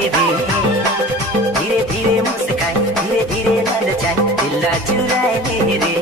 ले रे। धीरे धीरे मुस्काए, धीरे धीरे ललचाए, दिल चुराए ले रे।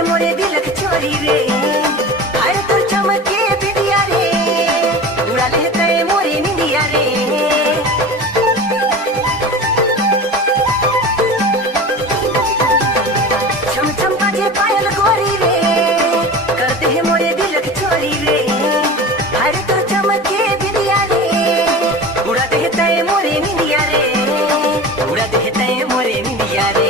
मोरे दिलक चोरी रे, हाय तो चमके बिंदिया रे, उड़ा लेते मोरे निंदिया रे। छम छम बाजे पायल गोरी रे, करते हैं मोरे दिलक चोरी रे, हाय तो चमके बिंदिया रे, उड़ा देते मोरे निंदिया रे, उड़ा देते मोरे निंदिया रे।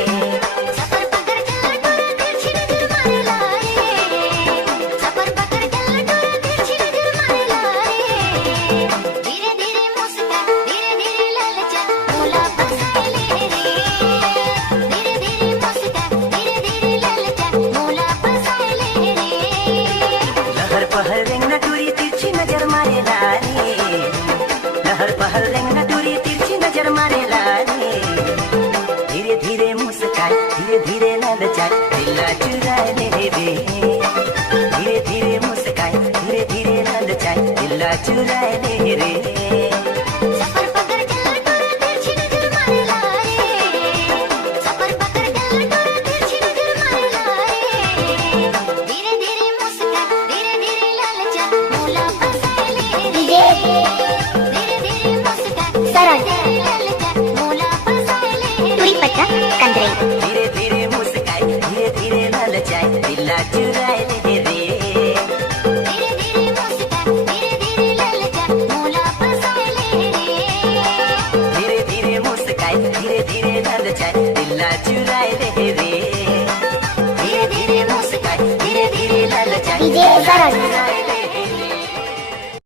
पहल रेंगना टूरी तिरछी नजर मारे लारे, लहर पहल रेंगना टूरी तिरछी नजर मारे लारे। धीरे धीरे मुस्काए, धीरे धीरे ललचाए, दिल चुराए ले रे। धीरे धीरे मुस्काए, धीरे धीरे ललचाए, दिल चुराए